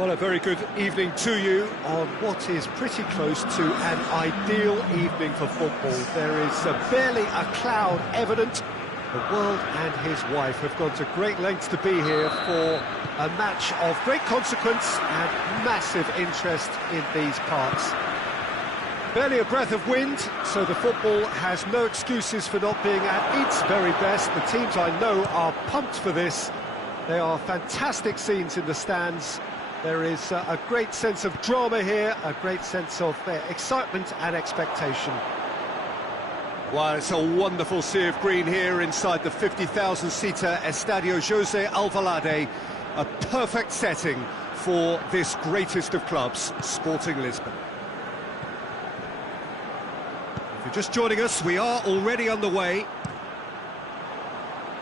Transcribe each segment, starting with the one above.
Well, a very good evening to you on what is pretty close to an ideal evening for football. There is barely a cloud evident. The world and his wife have gone to great lengths to be here for a match of great consequence and massive interest in these parts. Barely a breath of wind, so the football has no excuses for not being at its very best. The teams I know are pumped for this. There are fantastic scenes in the stands. There is a great sense of drama here, a great sense of excitement and expectation. Well, it's a wonderful sea of green here inside the 50,000-seater Estadio José Alvalade. A perfect setting for this greatest of clubs, Sporting Lisbon. If you're just joining us, we are already underway.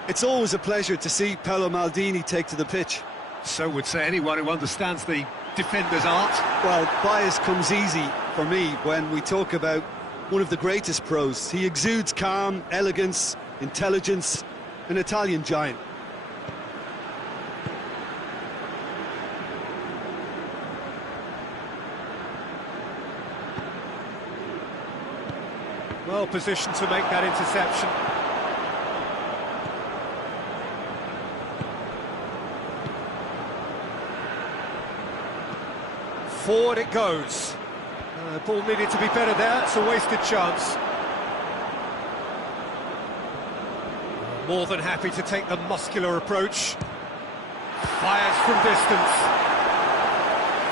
It's always a pleasure to see Paolo Maldini take to the pitch. So would say anyone who understands the defender's art. Well, bias comes easy for me when we talk about one of the greatest pros. He exudes calm, elegance, intelligence, an Italian giant. Well positioned to make that interception. Forward it goes. Ball needed to be better there, it's a wasted chance. More than happy to take the muscular approach. Fires from distance.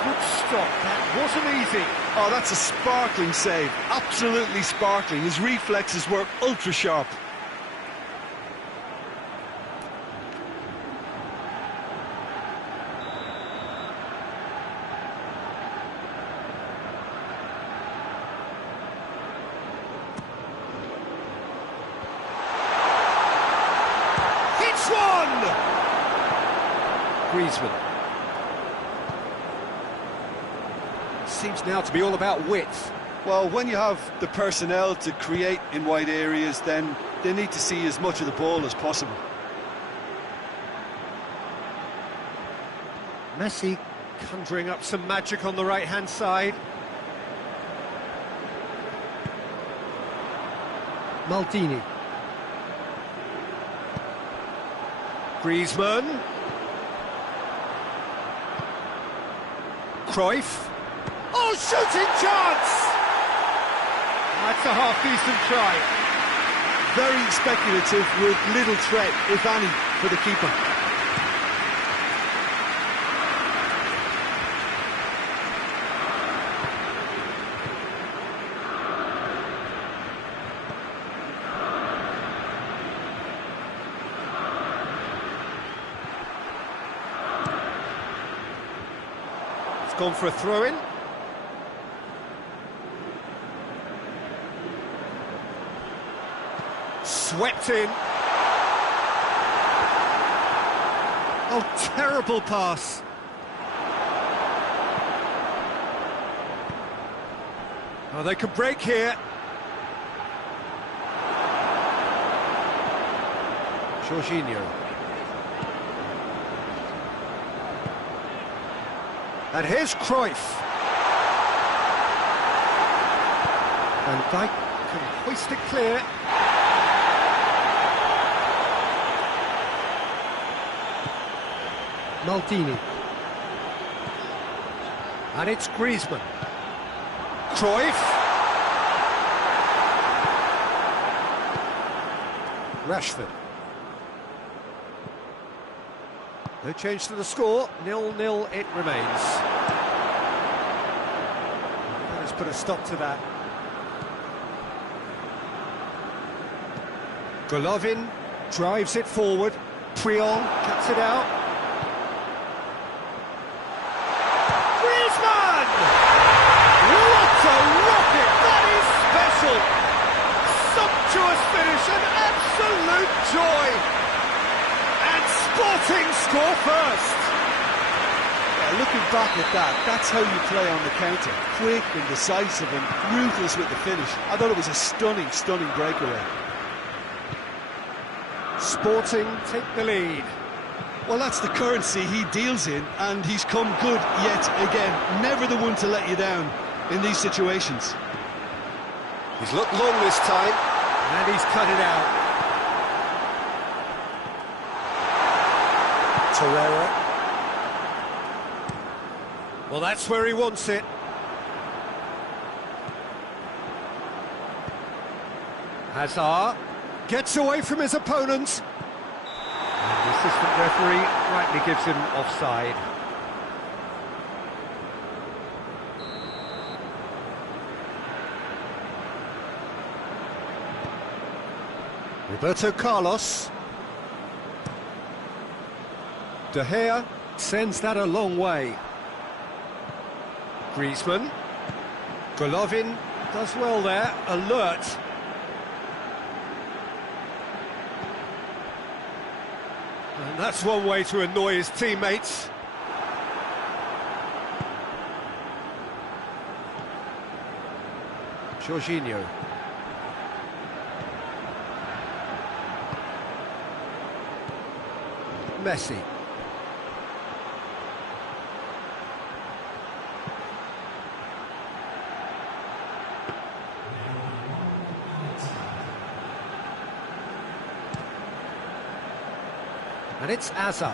Good stop, that wasn't easy. Oh, that's a sparkling save, absolutely sparkling. His reflexes were ultra sharp. Griezmann. Seems now to be all about width. Well, when you have the personnel to create in wide areas, then they need to see as much of the ball as possible. Messi conjuring up some magic on the right-hand side. Maldini. Griezmann. Cruyff. Oh, shooting chance! That's a half-decent try. Very speculative with little threat, if any, for the keeper. Gone for a throw-in. Swept in. Oh, terrible pass. Oh, they could break here. Jorginho. And here's Cruyff. Van Dijk can hoist it clear. Maldini. And it's Griezmann. Cruyff. Rashford. No change to the score, 0-0 it remains. Let's put a stop to that. Golovin drives it forward. Puyol cuts it out. Griezmann! What a rocket! That is special! Sumptuous finish, an absolute joy! Sporting score first. Yeah, looking back at that, that's how you play on the counter. Quick and decisive and ruthless with the finish. I thought it was a stunning, stunning breakaway. Sporting take the lead. Well, that's the currency he deals in, and he's come good yet again. Never the one to let you down in these situations. He's looked long this time, and he's cut it out. Torreira. Well, that's where he wants it. Hazard gets away from his opponent. And the assistant referee rightly gives him offside. Roberto Carlos. De Gea sends that a long way. Griezmann. Golovin does well there, alert. And that's one way to annoy his teammates. Jorginho. Messi. And it's Hazard.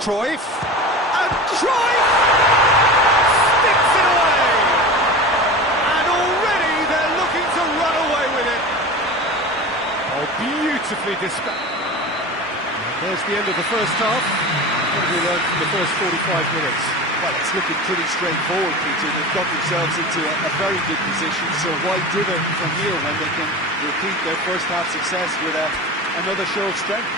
Cruyff. And Cruyff sticks it away. And already they're looking to run away with it. Oh, beautifully dispatched. There's the end of the first half. What have we learned from the first 45 minutes? Well, it's looking pretty straightforward, Peter. They've got themselves into a very good position, so why dither from here when they can repeat their first half success with another show of strength?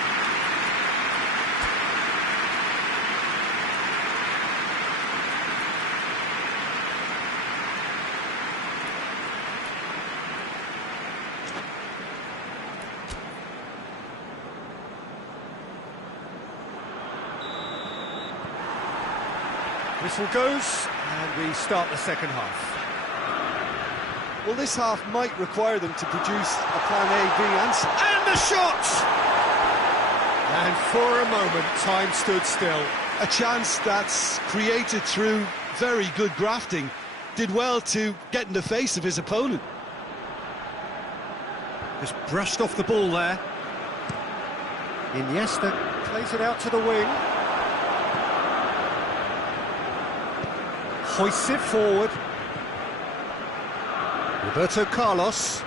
Whistle goes, and we start the second half. Well, this half might require them to produce a plan A, B and C. And the shot! And for a moment, time stood still. A chance that's created through very good grafting. Did well to get in the face of his opponent. Just brushed off the ball there. Iniesta plays it out to the wing. Hoists it forward. Roberto Carlos.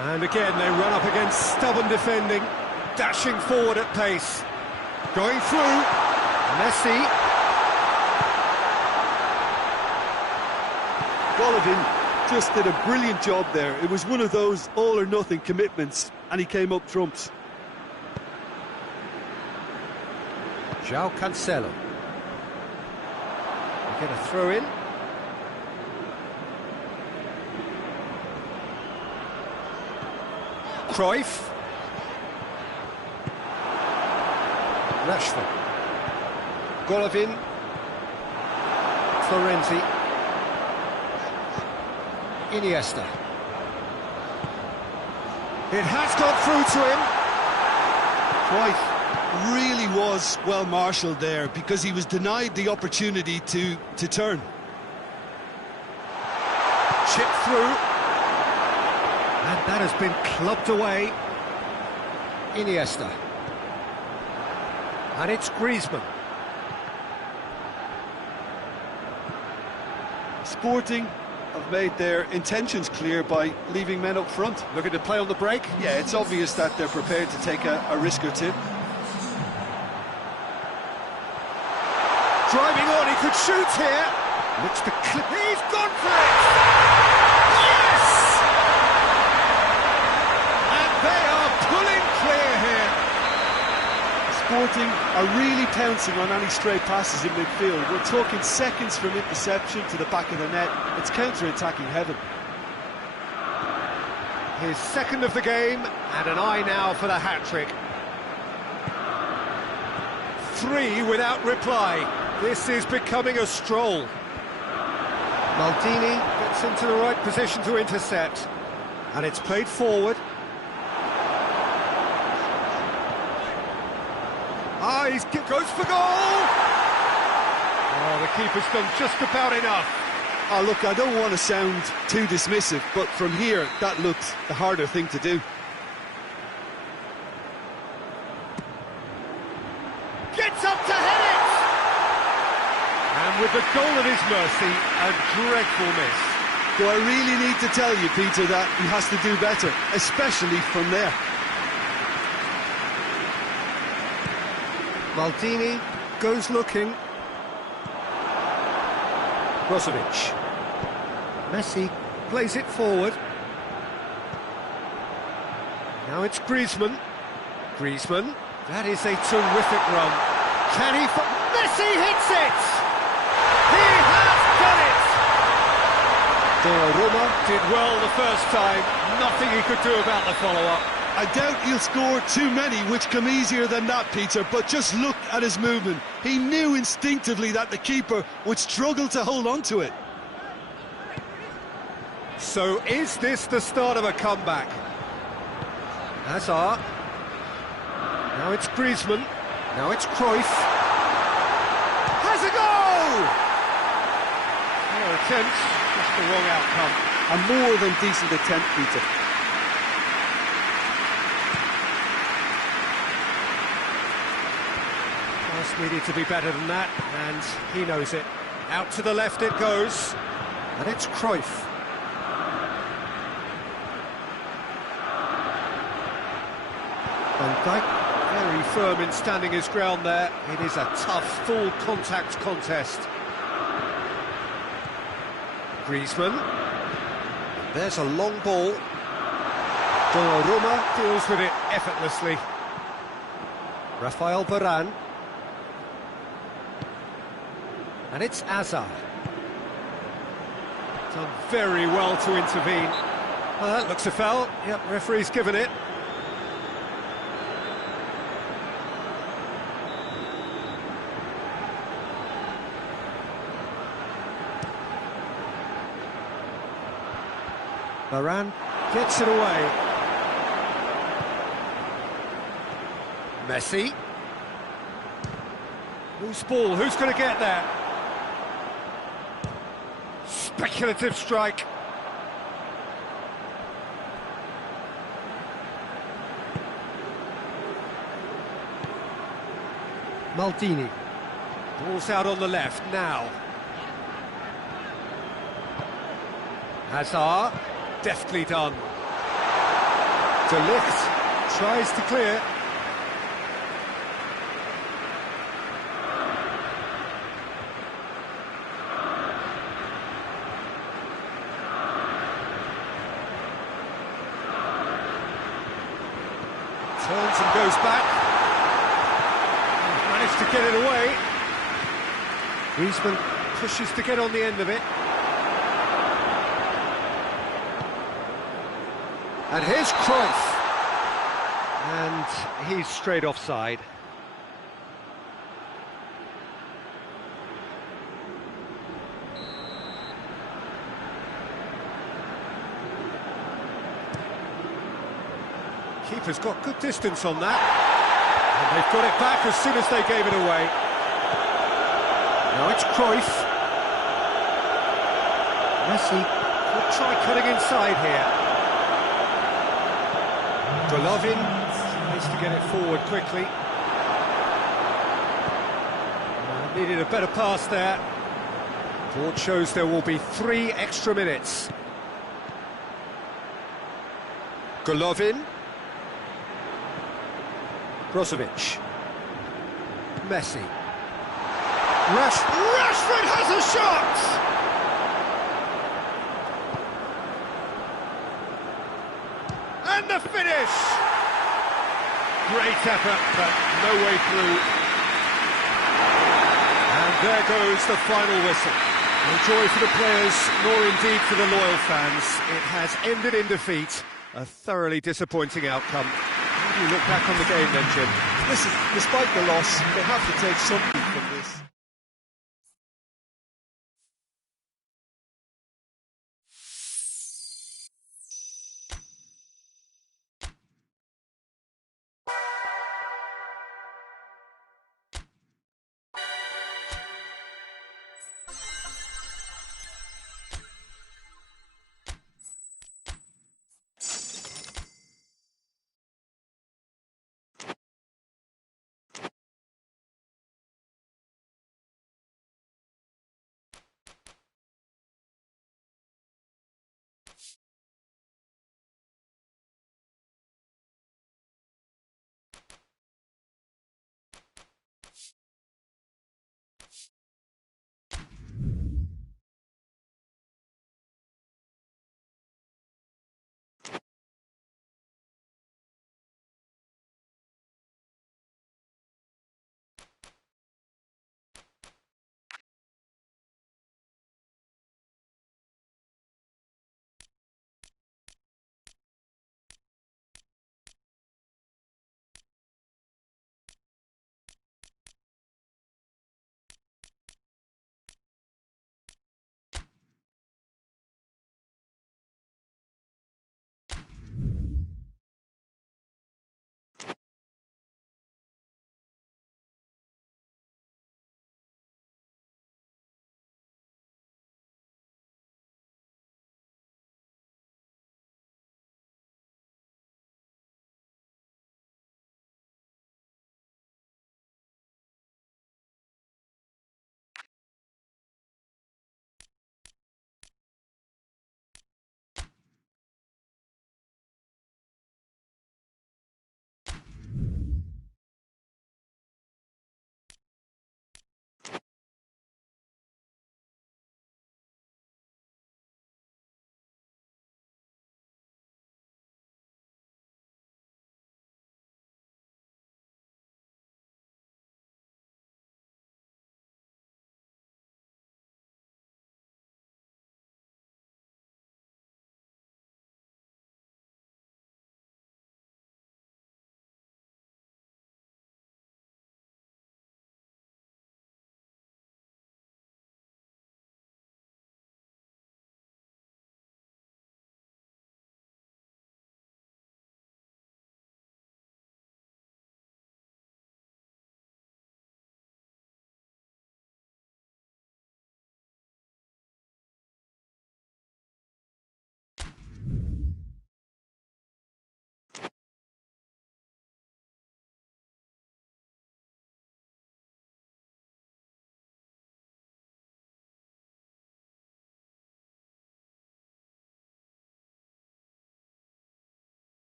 And again they run up against stubborn defending. Dashing forward at pace. Going through. Messi. Golovin just did a brilliant job there. It was one of those all-or-nothing commitments, and he came up trumps. João Cancelo. Get a throw in. Cruyff. Rashford. Golovin. Florenzi. Iniesta. It has got through to him. Cruyff really was well marshalled there because he was denied the opportunity to turn. Chip through. And that has been clubbed away. Iniesta. And it's Griezmann. Sporting have made their intentions clear by leaving men up front. Looking to play on the break. Yeah, it's obvious that they're prepared to take a risk or two. Driving on, he could shoot here. Looks to clip. He's gone for it! Yes! And they are pulling clear here. Sporting are really pouncing on any stray passes in midfield. We're talking seconds from interception to the back of the net. It's counter-attacking heaven. His second of the game, and an eye now for the hat-trick. 3 without reply. This is becoming a stroll. Maldini gets into the right position to intercept. And it's played forward. goes for goal! Oh, the keeper's done just about enough. Oh, look, I don't want to sound too dismissive, but from here, that looks the harder thing to do. Gets up to head it! And with the goal at his mercy, a dreadful miss. Do I really need to tell you, Peter, that he has to do better, especially from there? Maldini goes looking. Brozovic. Messi plays it forward. Now it's Griezmann. Griezmann. That is a terrific run. Can he... Messi hits it! He has done it! Donnarumma did well the first time. Nothing he could do about the follow-up. I doubt he'll score too many which come easier than that, Peter, but just look at his movement. He knew instinctively that the keeper would struggle to hold on to it. So is this the start of a comeback? Hazard. Now it's Griezmann. Now it's Cruyff. Has a goal! No attempt, just the wrong outcome. A more than decent attempt, Peter. Pass needed to be better than that, and he knows it. Out to the left it goes, and it's Cruyff. Van Dijk, very firm in standing his ground there. It is a tough, full contact contest. Griezmann. There's a long ball. Donnarumma deals with it effortlessly. Rafael Varane. And it's Hazard. Done very well to intervene. Well, that looks a foul. Yep, referee's given it. Varane gets it away. Messi. Loose ball, who's going to get there? Speculative strike. Maldini. Ball's out on the left now. Hazard. Deftly done. De Ligt tries to clear. Turns and goes back. He's managed to get it away. Griezmann pushes to get on the end of it. And here's Cruyff. And he's straight offside. Keeper's got good distance on that. And they've got it back as soon as they gave it away. Now it's Cruyff. Messi could try cutting inside here. Golovin needs to get it forward quickly. Needed a better pass there. Board shows there will be 3 extra minutes. Golovin. Brozovic. Messi. Rashford has a shot! And the finish! Great effort, but no way through. And there goes the final whistle. No joy for the players, nor indeed for the loyal fans. It has ended in defeat. A thoroughly disappointing outcome. How do you look back on the game then, Jim? Listen, despite the loss, they have to take something from this.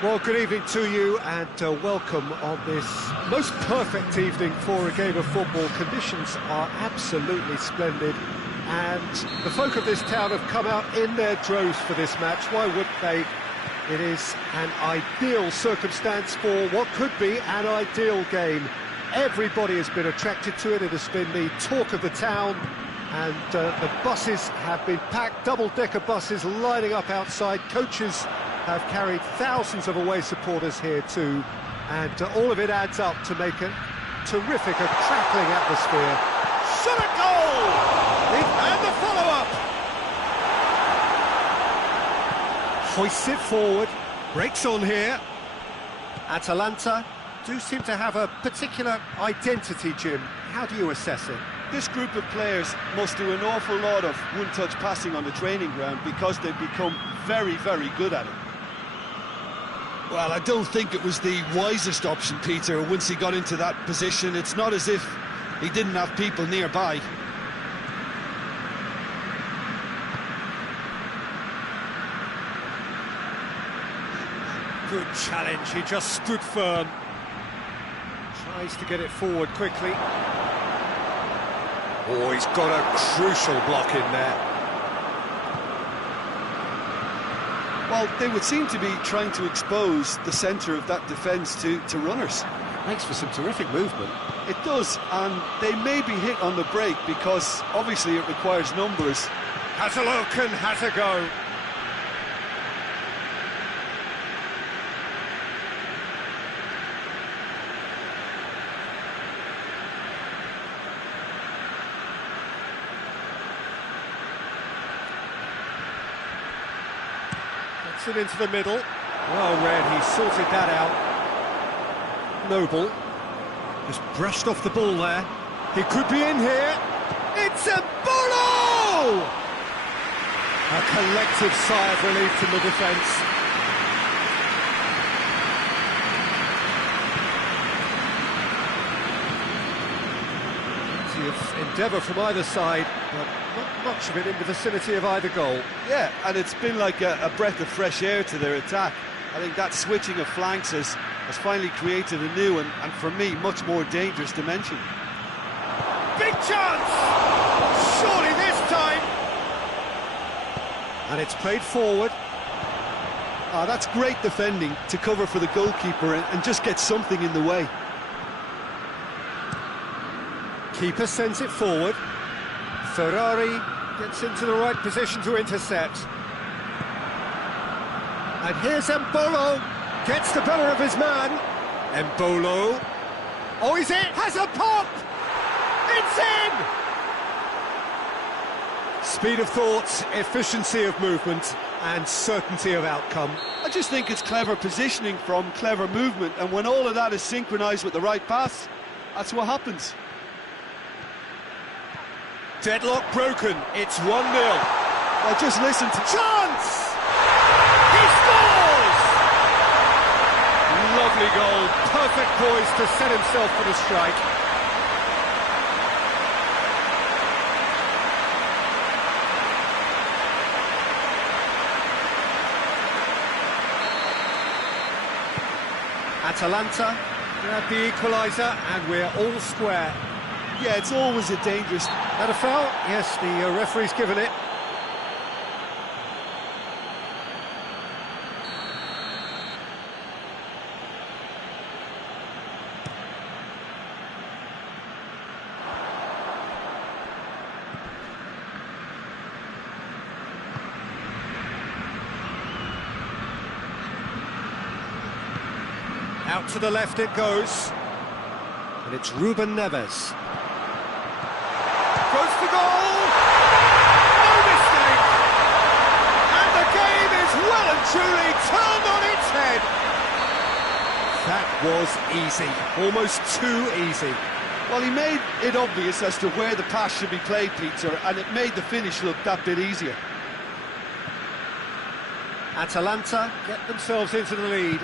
Well, good evening to you and welcome on this most perfect evening for a game of football. Conditions are absolutely splendid and the folk of this town have come out in their droves for this match. Why wouldn't they? It is an ideal circumstance for what could be an ideal game. Everybody has been attracted to it. It has been the talk of the town and the buses have been packed, double-decker buses lining up outside. Coaches have carried thousands of away supporters here too, and all of it adds up to make a terrific, a crackling atmosphere. Shot a goal! And the follow-up! Hoists it forward, breaks on here. Atalanta do seem to have a particular identity, Jim. How do you assess it? This group of players must do an awful lot of one-touch passing on the training ground because they've become very, very good at it. Well, I don't think it was the wisest option, Peter, once he got into that position. It's not as if he didn't have people nearby. Good challenge, he just stood firm. Tries to get it forward quickly. Oh, he's got a crucial block in there. Well, they would seem to be trying to expose the centre of that defence to runners. Makes for some terrific movement. It does, and they may be hit on the break because obviously it requires numbers. Has a look and has a go. Gets it into the middle. Well read, he sorted that out. Noble just brushed off the ball there. He could be in here. It's a Bolo! A collective sigh of relief from the defence. Plenty of endeavour from either side, but not much of it in the vicinity of either goal. Yeah, and it's been like a breath of fresh air to their attack. I think that switching of flanks has finally created a new and for me, much more dangerous dimension. Big chance! Surely this time! And it's played forward. That's great defending to cover for the goalkeeper and just get something in the way. Keeper sends it forward. Ferrari gets into the right position to intercept. And here's Embolo. Gets the better of his man. Embolo. Oh, is it? Has a pop! It's in! Speed of thought, efficiency of movement, and certainty of outcome. I just think it's clever positioning from clever movement, and when all of that is synchronised with the right pass, that's what happens. Deadlock broken, it's 1-0. Well, just listen to... Chance! He scores! Lovely goal, perfect poise to set himself for the strike. Atalanta grab the equaliser and we're all square. Yeah, it's always a dangerous... That a foul? Yes, the referee's given it. Out to the left it goes. And it's Ruben Neves. Goes for goal! No mistake! And the game is well and truly turned on its head. That was easy, almost too easy. Well, he made it obvious as to where the pass should be played, Peter, and it made the finish look that bit easier. Atalanta get themselves into the lead.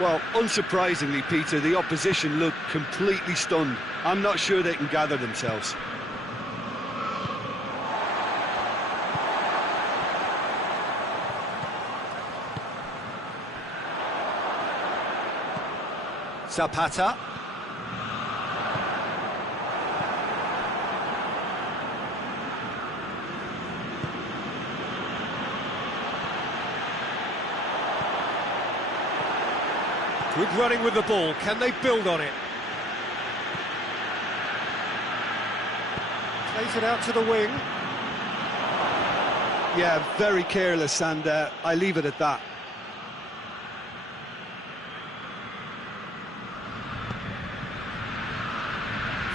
Well, unsurprisingly, Peter, the opposition look completely stunned. I'm not sure they can gather themselves. Zapata. Good running with the ball. Can they build on it? Plays it out to the wing. Yeah, very careless, and I leave it at that.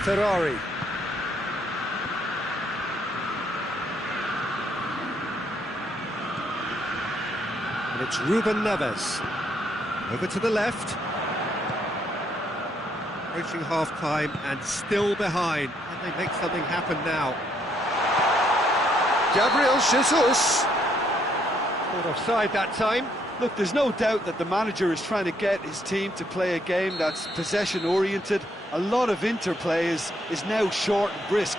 Ferrari. And it's Ruben Neves. Over to the left. Approaching half-time and still behind. Can they make something happen now? Gabriel Jesus. Caught offside that time. Look, there's no doubt that the manager is trying to get his team to play a game that's possession-oriented. A lot of interplay is now short and brisk.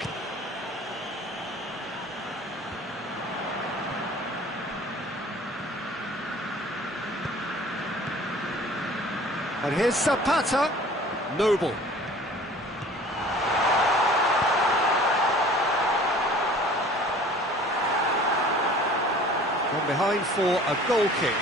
And here's Zapata. Noble. Gone behind for a goal kick.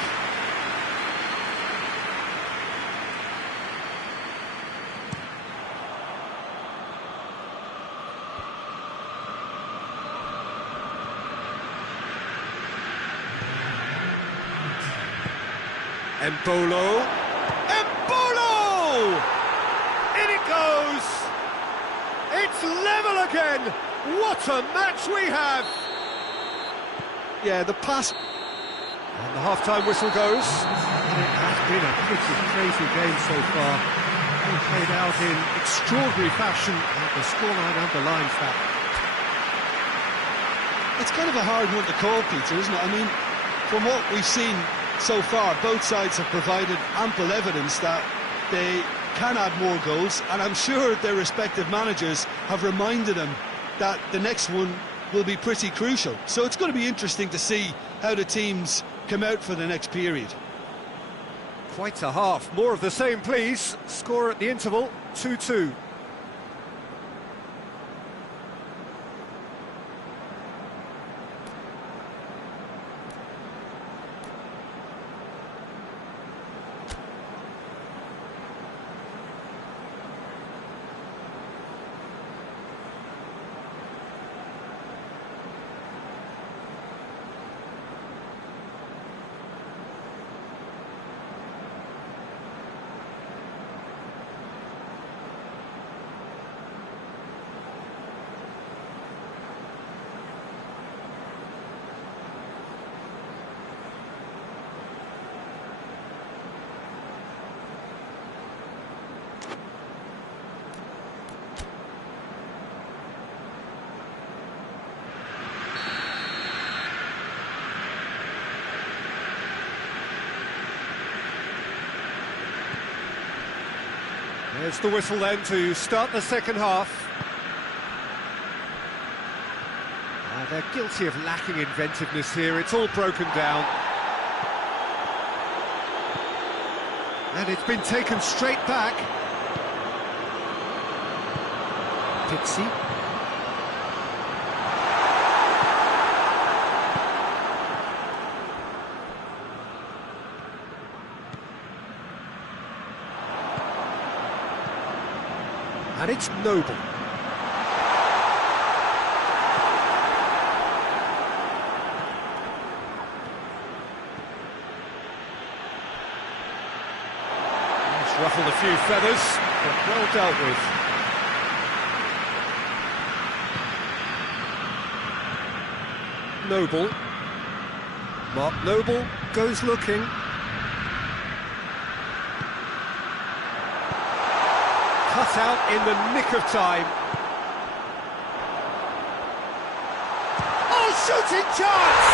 Embolo. Embolo! In it goes! It's level again! What a match we have! Yeah, the pass. And the half-time whistle goes. It has been a pretty crazy game so far. All played out in extraordinary fashion, and the scoreline underlines that. It's kind of a hard one to call, Peter, isn't it? I mean, from what we've seen so far, both sides have provided ample evidence that they can add more goals, and I'm sure their respective managers have reminded them that the next one will be pretty crucial. So it's going to be interesting to see how the teams come out for the next period. Quite a half. More of the same, please. Score at the interval, 2-2. There's the whistle then to start the second half. They're guilty of lacking inventiveness here. It's all broken down. And it's been taken straight back. Pixie. And it's Noble. It's ruffled a few feathers, but well dealt with. Noble. Mark Noble goes looking. Cut out in the nick of time. Oh, shooting chance!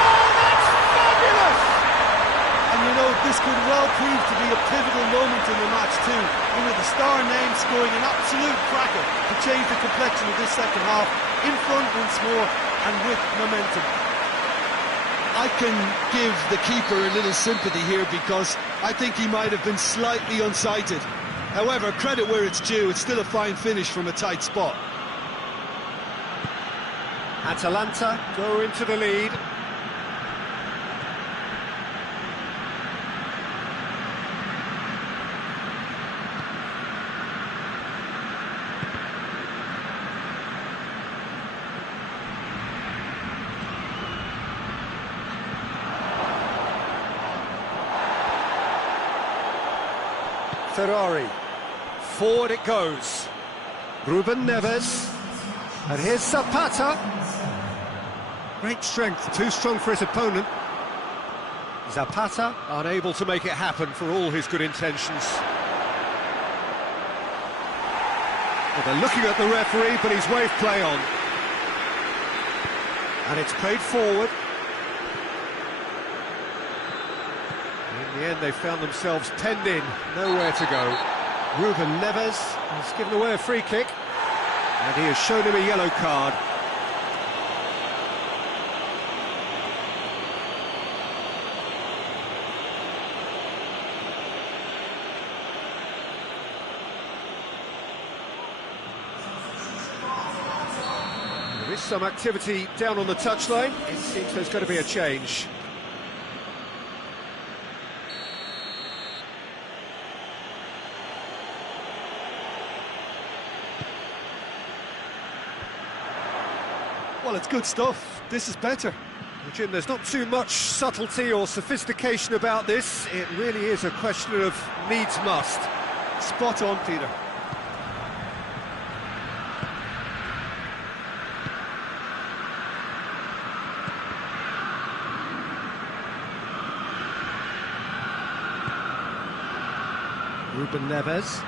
Oh, that's fabulous! And you know, this could well prove to be a pivotal moment in the match too. You know, the star name scoring an absolute cracker to change the complexion of this second half, in front once more and with momentum. I can give the keeper a little sympathy here because I think he might have been slightly unsighted. However, credit where it's due, it's still a fine finish from a tight spot. Atalanta go into the lead. Ferrari, forward it goes. Ruben Neves, and here's Zapata. Great strength, too strong for his opponent. Zapata unable to make it happen for all his good intentions. Well, they're looking at the referee, but he's waved play on. And it's played forward. In the end, they found themselves penned in, nowhere to go. Ruben Neves has given away a free kick, and he has shown him a yellow card. There is some activity down on the touchline. It seems there's going to be a change. Well, it's good stuff. This is better. Well, Jim, there's not too much subtlety or sophistication about this. It really is a question of needs must. Spot on, Peter. Ruben Neves.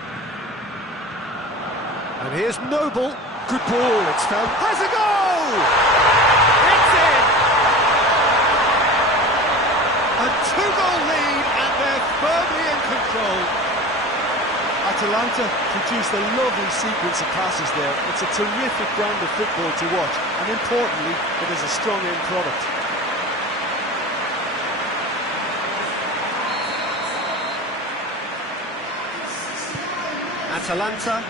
And here's Noble. Good ball, it's found. Has a goal! It's in! A two-goal lead, and they're firmly in control. Atalanta produced a lovely sequence of passes there. It's a terrific brand of football to watch, and importantly, it is a strong end product. Atalanta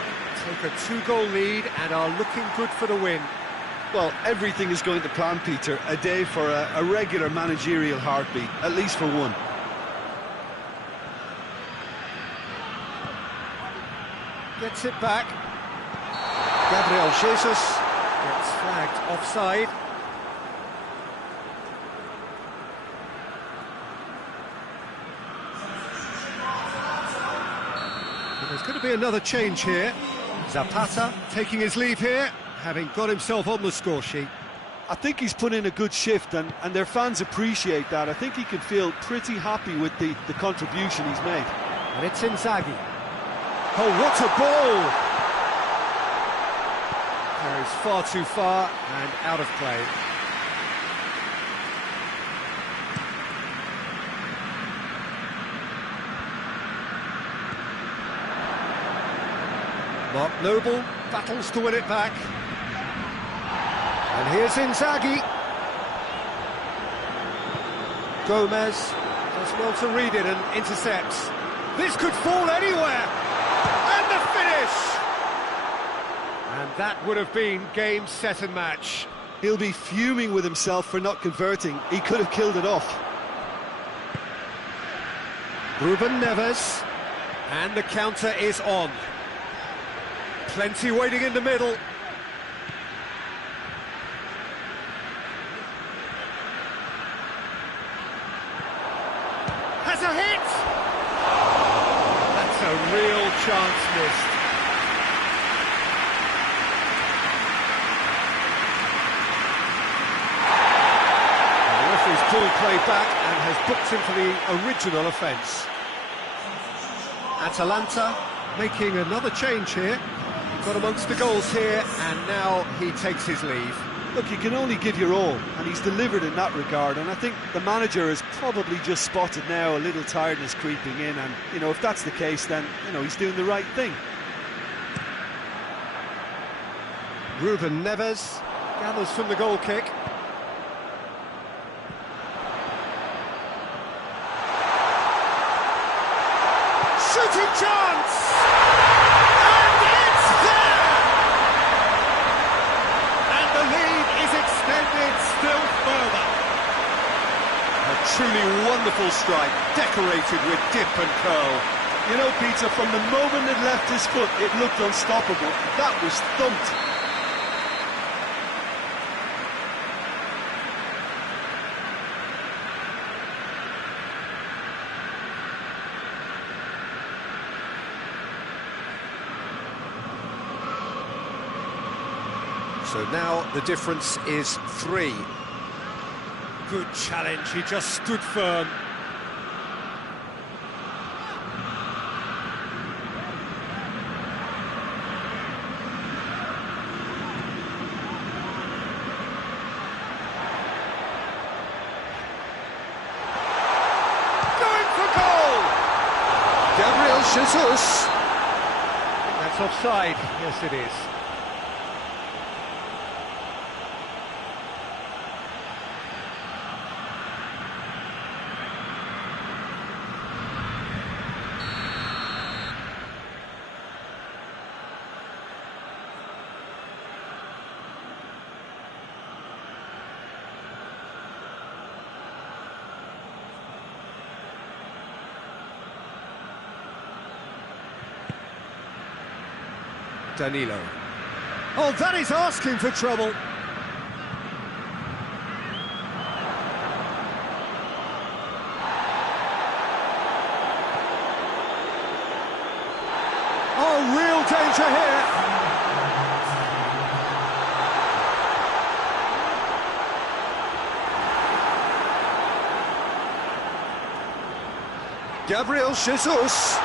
take a two-goal lead and are looking good for the win. Well, everything is going to plan, Peter. A day for a regular managerial heartbeat, at least for one. Gets it back. Gabriel Jesus gets flagged offside. And there's going to be another change here. Zapata taking his leave here, having got himself on the score sheet. I think he's put in a good shift, and their fans appreciate that. I think he can feel pretty happy with the contribution he's made. And it's Inzaghi. Oh, what a ball! Carries far too far and out of play. Mark Noble battles to win it back. And here's Inzaghi. Gomez does well to read it and intercepts. This could fall anywhere. And the finish! And that would have been game, set and match. He'll be fuming with himself for not converting. He could have killed it off. Ruben Neves. And the counter is on. Plenty waiting in the middle. Has a hit! That's a real chance missed. The referee's pulled play back and has booked him for the original offence. Atalanta making another change here. Got amongst the goals here, and now he takes his leave. Look, you can only give your all, and he's delivered in that regard, and I think the manager has probably just spotted now a little tiredness creeping in, and, you know, if that's the case, then, you know, he's doing the right thing. Ruben Neves gathers from the goal kick. shooting chance! And it's there! And the lead is extended still further. A truly wonderful strike, decorated with dip and curl. You know, Peter, from the moment it left his foot, it looked unstoppable. That was thumped. So now the difference is 3. Good challenge, he just stood firm. Going for goal! Gabriel Jesus. That's offside, yes it is. Danilo. Oh, that is asking for trouble. Oh, real danger here. Gabriel Jesus.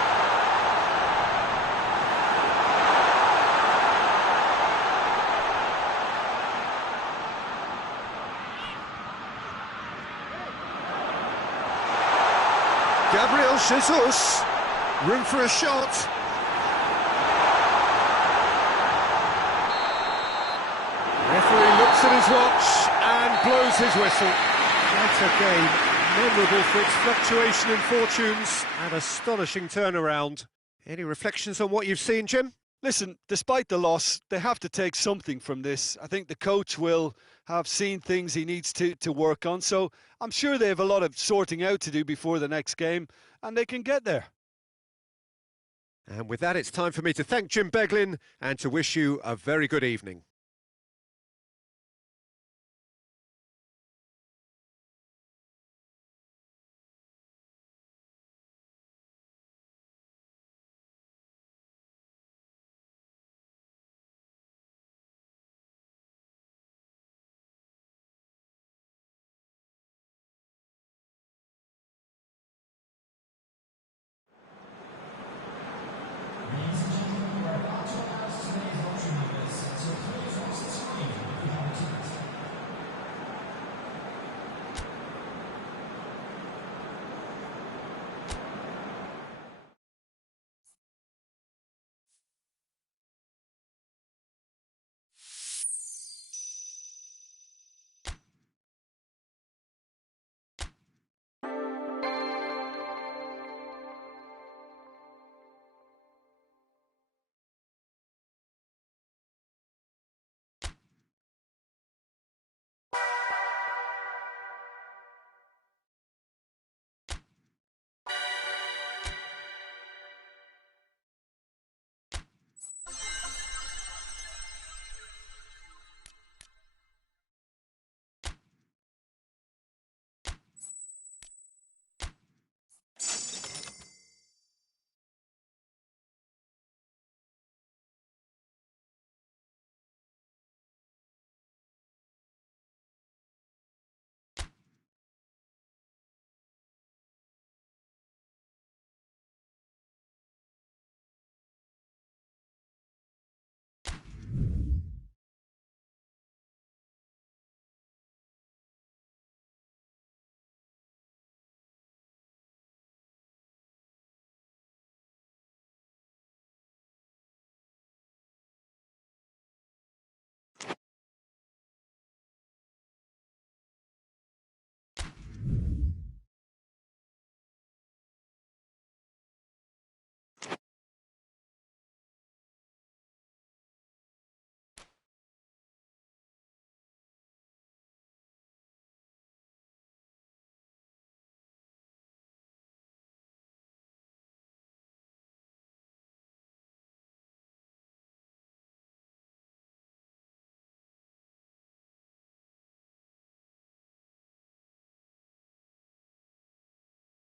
Gabriel Jesus, room for a shot. Referee looks at his watch and blows his whistle. What a game, memorable for its fluctuation in fortunes and astonishing turnaround. Any reflections on what you've seen, Jim? Listen, despite the loss, they have to take something from this. I think the coach will have seen things he needs to work on, so I'm sure they have a lot of sorting out to do before the next game, and they can get there. And with that, it's time for me to thank Jim Beglin and to wish you a very good evening.